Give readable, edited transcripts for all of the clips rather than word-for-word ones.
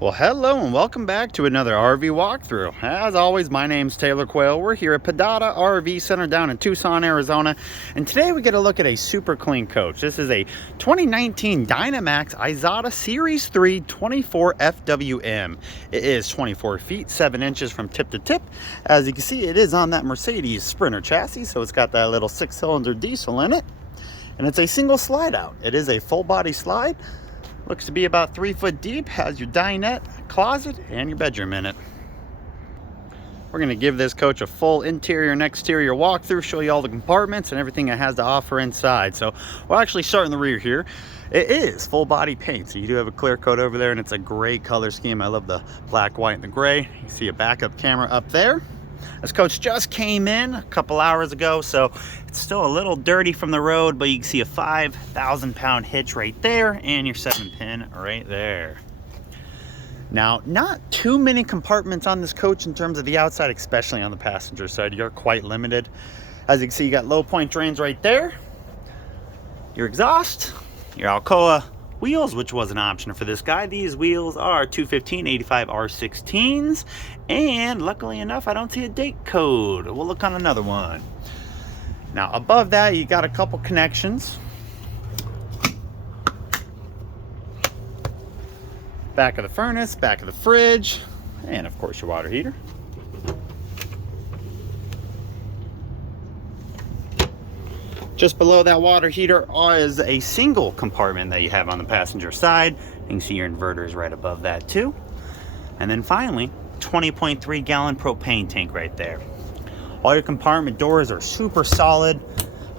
Well, hello and welcome back to another RV walkthrough. As always, my name's Taylor Quayle. We're here at Padada RV Center down in Tucson, Arizona. And today we get a look at a super clean coach. This is a 2019 Dynamax Isata Series 3 24 FWM. It is 24 feet, 7 inches from tip to tip. As you can see, it is on that Mercedes Sprinter chassis, so it's got that little 6-cylinder diesel in it. And it's a single slide out. It is a full body slide. Looks to be about 3 foot deep, has your dinette, closet, and your bedroom in it. We're going to give this coach a full interior and exterior walkthrough, show you all the compartments and everything it has to offer inside. So we'll actually start in the rear here. It is full body paint, so you do have a clear coat over there, and it's a gray color scheme. I love the black, white, and the gray. You see a backup camera up there. This coach just came in a couple hours ago, so it's still a little dirty from the road, but you can see a 5,000-pound hitch right there and your 7-pin right there. Now, not too many compartments on this coach in terms of the outside, especially on the passenger side. You're quite limited. As you can see, you got low point drains right there, your exhaust, your Alcoa wheels, which was an option for this guy. These wheels are 215/85 R16s, and luckily enough, I don't see a date code. We'll look on another one. Now, above that, you got a couple connections. Back of the furnace, back of the fridge, and of course your water heater. Just below that water heater is a single compartment that you have on the passenger side. You can see your inverter is right above that too. And then finally, 20.3 gallon propane tank right there. All your compartment doors are super solid.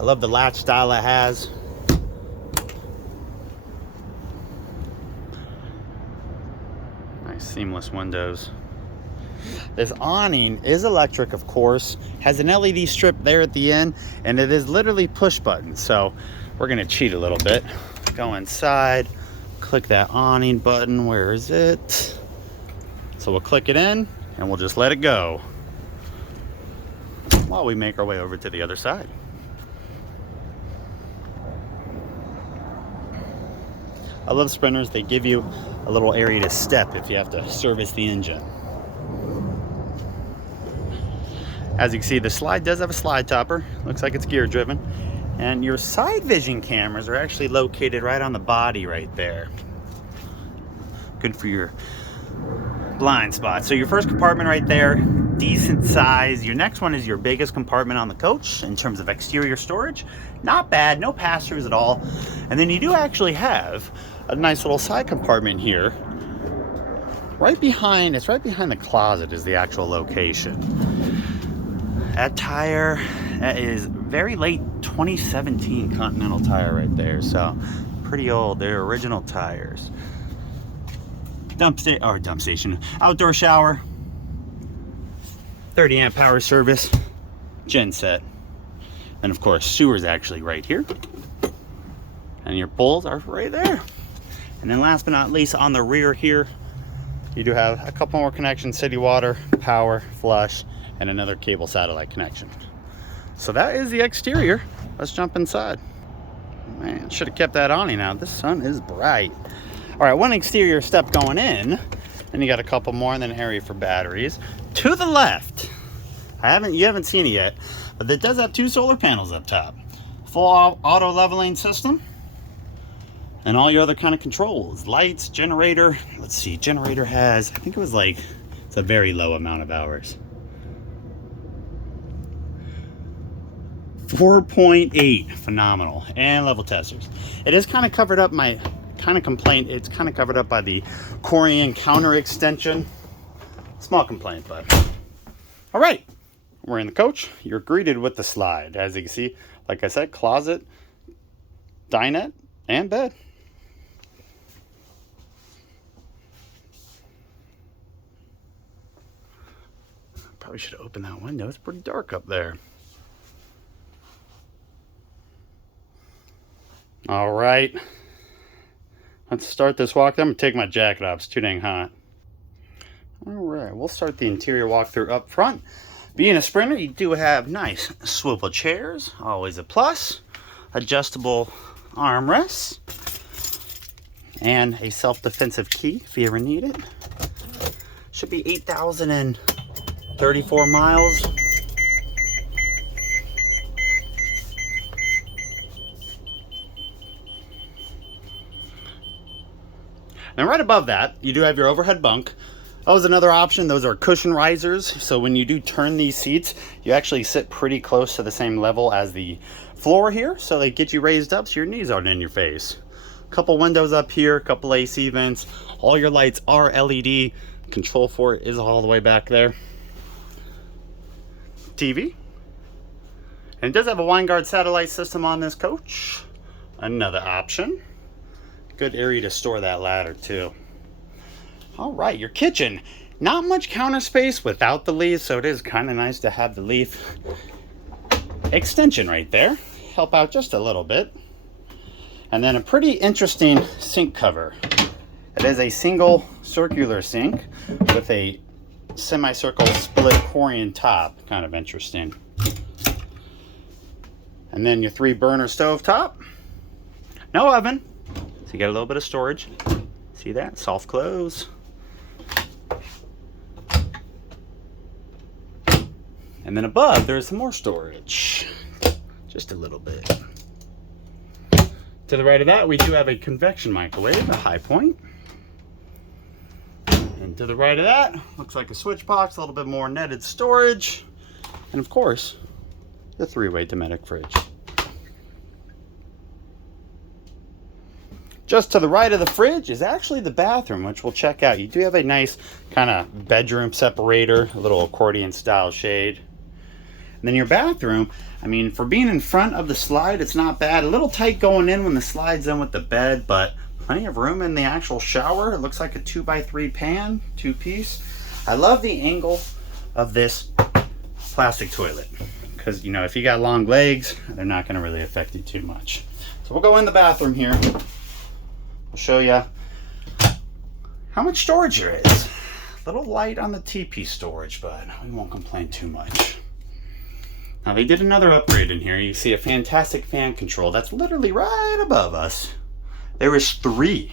I love the latch style it has. Nice seamless windows. This awning is electric, of course, has an LED strip there at the end, and it is literally push button. So we're gonna cheat a little bit. Go inside, click that awning button. Where is it? So we'll click it in and we'll just let it go while we make our way over to the other side. I love Sprinters. They give you a little area to step if you have to service the engine. As you can see, the slide does have a slide topper. Looks like it's gear driven. And your side vision cameras are actually located right on the body right there. Good for your blind spot. So your first compartment right there, decent size. Your next one is your biggest compartment on the coach in terms of exterior storage. Not bad, no pass-throughs at all. And then you do actually have a nice little side compartment here. Right behind, it's right behind the closet is the actual location. That tire, that is very late 2017 Continental tire right there, so pretty old. They're original tires. Dump station, outdoor shower, 30 amp power service, gen set, and of course sewer's actually right here, and your poles are right there. And then last but not least, on the rear here, you do have a couple more connections: city water, power, flush, and another cable satellite connection. So that is the exterior. Let's jump inside. Man, should have kept that awning out. This sun is bright. All right, one exterior step going in, and you got a couple more, and then an area for batteries. To the left, you haven't seen it yet, but it does have 2 solar panels up top. Full auto leveling system, and all your other kind of controls. Lights, generator. Let's see, generator has, I think it was like, it's a very low amount of hours. 4.8, phenomenal. And level testers. It is kind of covered up, my kind of complaint, it's kind of covered up by the Corian counter extension. Small complaint, but all right, we're in the coach. You're greeted with the slide. As you can see, like I said, closet, dinette, and bed. Probably should have opened that window. It's pretty dark up there. All right, let's start this walk. I'm gonna take my jacket off, it's too dang hot. All right, we'll start the interior walkthrough up front. Being a Sprinter, you do have nice swivel chairs, always a plus. Adjustable armrests, and a self-defensive key if you ever need it. Should be 8,034 miles. And right above that, you do have your overhead bunk. That was another option. Those are cushion risers. So when you do turn these seats, you actually sit pretty close to the same level as the floor here. So they get you raised up so your knees aren't in your face. A couple windows up here, a couple AC vents. All your lights are LED. Control for it is all the way back there. TV. And it does have a Winegard satellite system on this coach. Another option. Good area to store that ladder too. All right, your kitchen. Not much counter space without the leaf, so it is kind of nice to have the leaf extension right there. Help out just a little bit. And then a pretty interesting sink cover. It is a single circular sink with a semicircle split Corian top. Kind of interesting. And then your 3-burner stove top. No oven. So you got a little bit of storage. See that? Soft close. And then above, there's some more storage. Just a little bit. To the right of that, we do have a convection microwave, a high point. And to the right of that, looks like a switch box, a little bit more netted storage. And of course, the 3-way Dometic fridge. Just to the right of the fridge is actually the bathroom, which we'll check out. You do have a nice kind of bedroom separator, a little accordion style shade. And then your bathroom, I mean, for being in front of the slide, it's not bad. A little tight going in when the slide's in with the bed, but plenty of room in the actual shower. It looks like a 2x3 pan, 2-piece. I love the angle of this plastic toilet because, you know, if you got long legs, they're not going to really affect you too much. So we'll go in the bathroom here. We'll show you how much storage there is. A little light on the TP storage, but we won't complain too much. Now they did another upgrade in here. You see a fantastic fan control. That's literally right above us. There is 3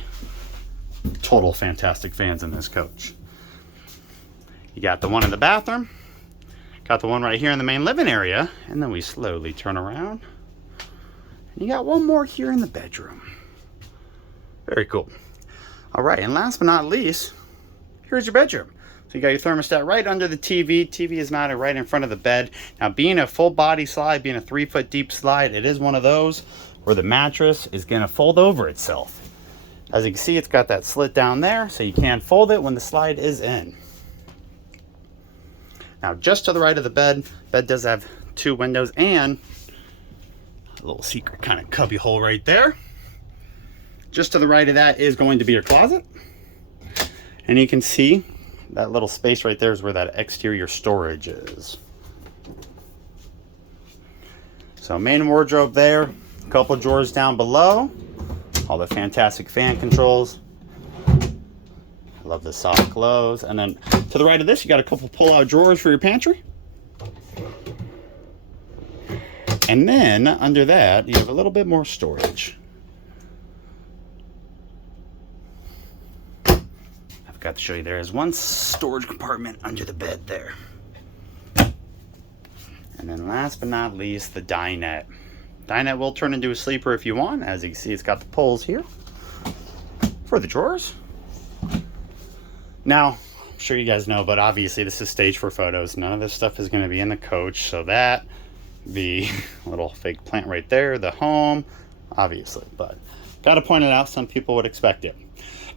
total fantastic fans in this coach. You got the one in the bathroom, got the one right here in the main living area, and then we slowly turn around. And you got one more here in the bedroom. Very cool. All right, and last but not least, here's your bedroom. So you got your thermostat right under the TV. TV is mounted right in front of the bed. Now, being a full body slide, being a 3-foot deep slide, it is one of those where the mattress is gonna fold over itself. As you can see, it's got that slit down there, so you can fold it when the slide is in. Now, just to the right of the bed does have 2 windows and a little secret kind of cubby hole right there. Just to the right of that is going to be your closet. And you can see that little space right there is where that exterior storage is. So main wardrobe there, a couple drawers down below, all the fantastic fan controls. I love the soft close. And then to the right of this, you got a couple pull-out drawers for your pantry. And then under that, you have a little bit more storage. Got to show you there is one storage compartment under the bed there. And then last but not least, the dinette. Dinette will turn into a sleeper if you want. As you can see, it's got the pulls here for the drawers. Now, I'm sure you guys know, but obviously this is staged for photos. None of this stuff is going to be in the coach. So that, the little fake plant right there, the home, obviously. But got to point it out, some people would expect it.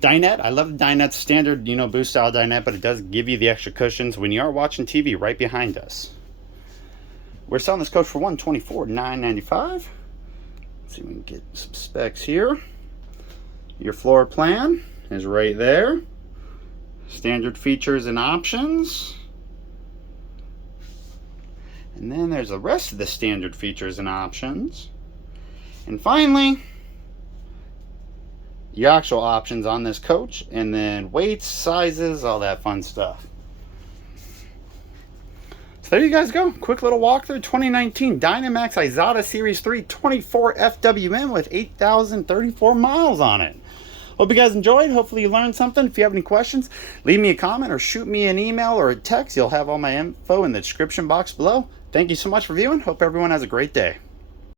Dinette, I love the Dinette standard, you know, boost style dinette, but it does give you the extra cushions when you are watching TV right behind us. We're selling this coach for $124,995. Let's see if we can get some specs here. Your floor plan is right there. Standard features and options. And then there's the rest of the standard features and options. And finally, the actual options on this coach, and then weights, sizes, all that fun stuff. So there you guys go. Quick little walkthrough. 2019 Dynamax Isata Series 3 24 FWM with 8,034 miles on it. Hope you guys enjoyed. Hopefully you learned something. If you have any questions, leave me a comment or shoot me an email or a text. You'll have all my info in the description box below. Thank you so much for viewing. Hope everyone has a great day.